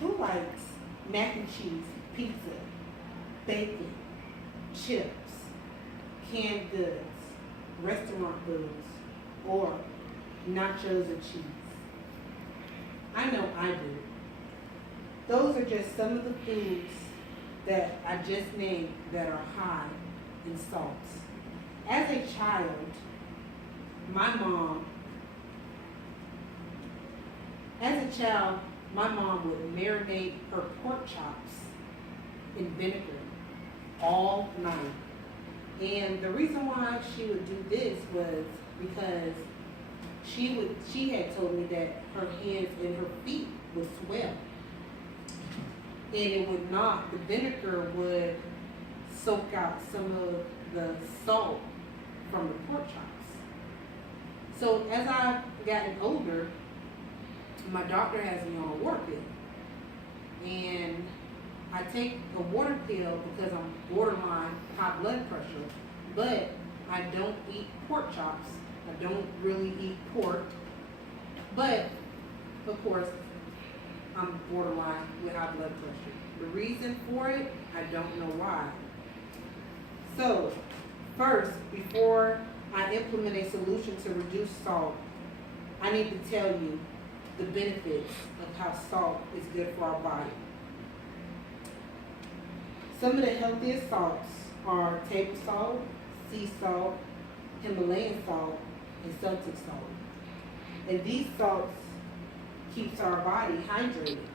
Who likes mac and cheese, pizza, bacon, chips, canned goods, restaurant foods, or nachos and cheese? I know I do. Those are just some of the foods that I just named that are high in salts. As a child, my mom, as a child, my mom would marinate her pork chops in vinegar all night. And the reason why she would do this was because she had told me that her hands and her feet would swell. And it would not, the vinegar would soak out some of the salt from the pork chops. So as I've gotten older, my doctor has me on a water pill. And I take a water pill because I'm borderline high blood pressure, but I don't eat pork chops. I don't really eat pork. But, of course, I'm borderline with high blood pressure. The reason for it, I don't know why. So, first, before I implement a solution to reduce salt, I need to tell you the benefits of how salt is good for our body. Some of the healthiest salts are table salt, sea salt, Himalayan salt, and Celtic salt. And these salts keeps our body hydrated.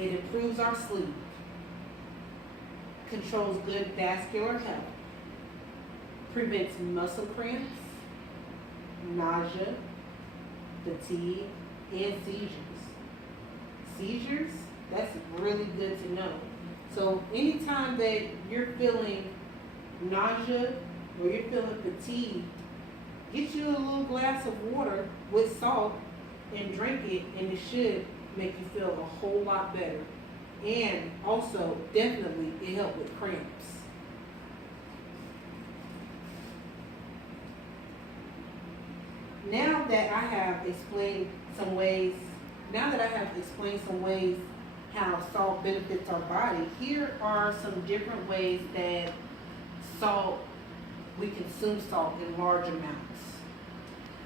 It improves our sleep, controls good vascular health, prevents muscle cramps, nausea, fatigue, and seizures. Seizures, that's really good to know. So anytime that you're feeling nausea or you're feeling fatigued, get you a little glass of water with salt and drink it, and it should make you feel a whole lot better. And also, definitely, it helps with cramps. Now that I have explained some ways how salt benefits our body, here are some different ways that we consume salt in large amounts.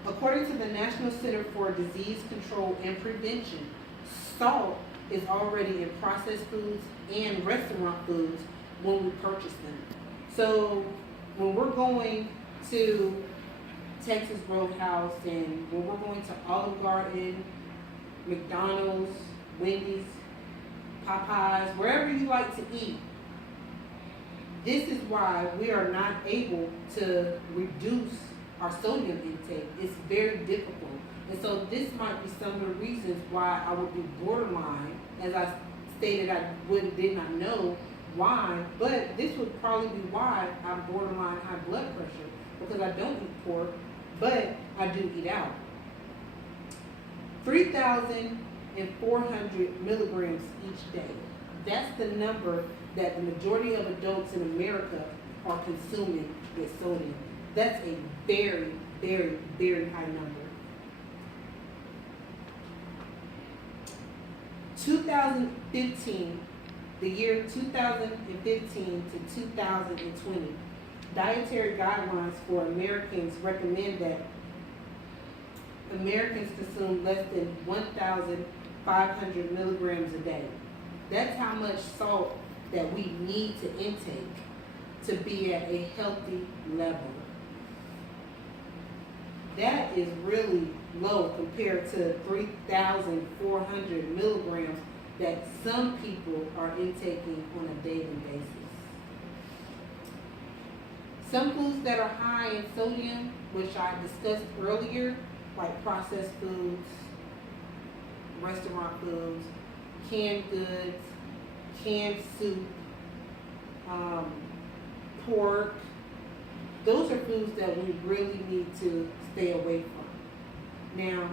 According to the National Center for Disease Control and Prevention, salt is already in processed foods and restaurant foods when we purchase them. So when we're going to Texas Roadhouse and when we're going to Olive Garden, McDonald's, Wendy's, Popeyes, wherever you like to eat, this is why we are not able to reduce our sodium intake. It's very difficult. And so this might be some of the reasons why I would be borderline. As I stated, I did not know why, but this would probably be why I'm borderline high blood pressure, because I don't eat pork, but I do eat out. 3,400 milligrams each day. That's the number that the majority of adults in America are consuming with sodium. That's a very, very, very high number. 2015, the year 2015 to 2020, dietary guidelines for Americans recommend that Americans consume less than 1,500 milligrams a day. That's how much salt that we need to intake to be at a healthy level. That is really low compared to 3,400 milligrams that some people are intaking on a daily basis. Some foods that are high in sodium, which I discussed earlier, like processed foods, restaurant foods, canned goods, canned soup, pork. Those are foods that we really need to stay away from. Now,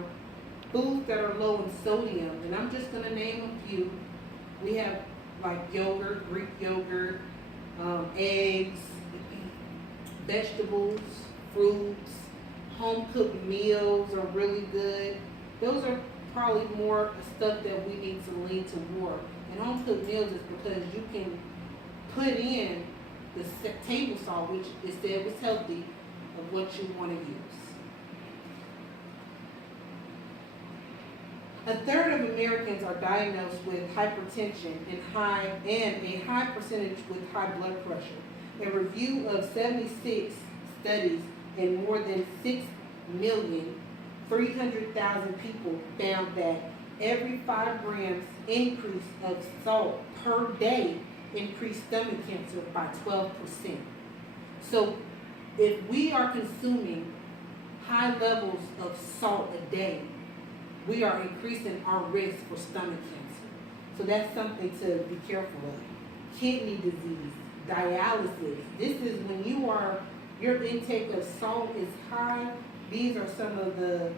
foods that are low in sodium, and I'm just going to name a few. We have like yogurt, Greek yogurt, eggs, vegetables, fruits, home-cooked meals are really good. Those are probably more stuff that we need to lean toward. And home cooked meals is because you can put in the table salt, which it said was healthy, of what you want to use. A third of Americans are diagnosed with hypertension and a high percentage with high blood pressure. A review of 76 studies and more than 6,300,000 people found that every 5 grams increase of salt per day increased stomach cancer by 12%. So if we are consuming high levels of salt a day, we are increasing our risk for stomach cancer. So that's something to be careful of. Kidney disease, dialysis. This is when your intake of salt is high. These are some of the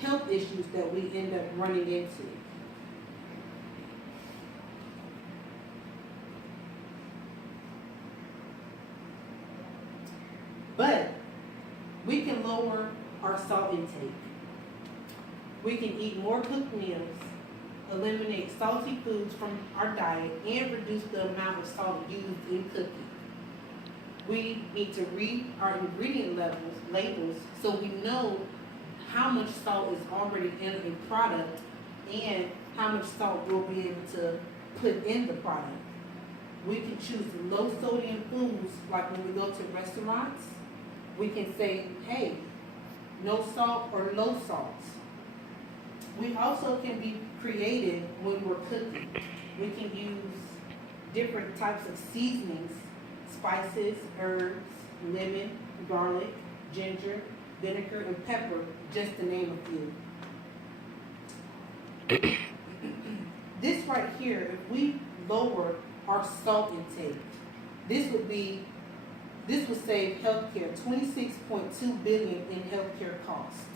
health issues that we end up running into. But we can lower our salt intake. We can eat more cooked meals, eliminate salty foods from our diet, and reduce the amount of salt used in cooking. We need to read our ingredient labels, so we know how much salt is already in a product and how much salt we'll be able to put in the product. We can choose low sodium foods, like when we go to restaurants. We can say, hey, no salt or low salt. We also can be creative when we're cooking. We can use different types of seasonings, spices, herbs, lemon, garlic, ginger, vinegar, and pepper, just to name a few. This right here, if we lower our salt intake, this would save healthcare $26.2 billion in healthcare costs.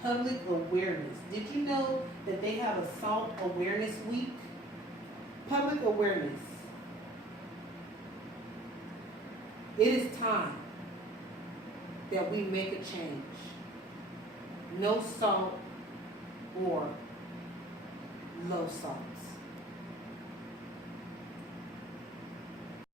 Public awareness. Did you know that they have a Salt Awareness Week? Public awareness. It is time that we make a change. No salt or low salt.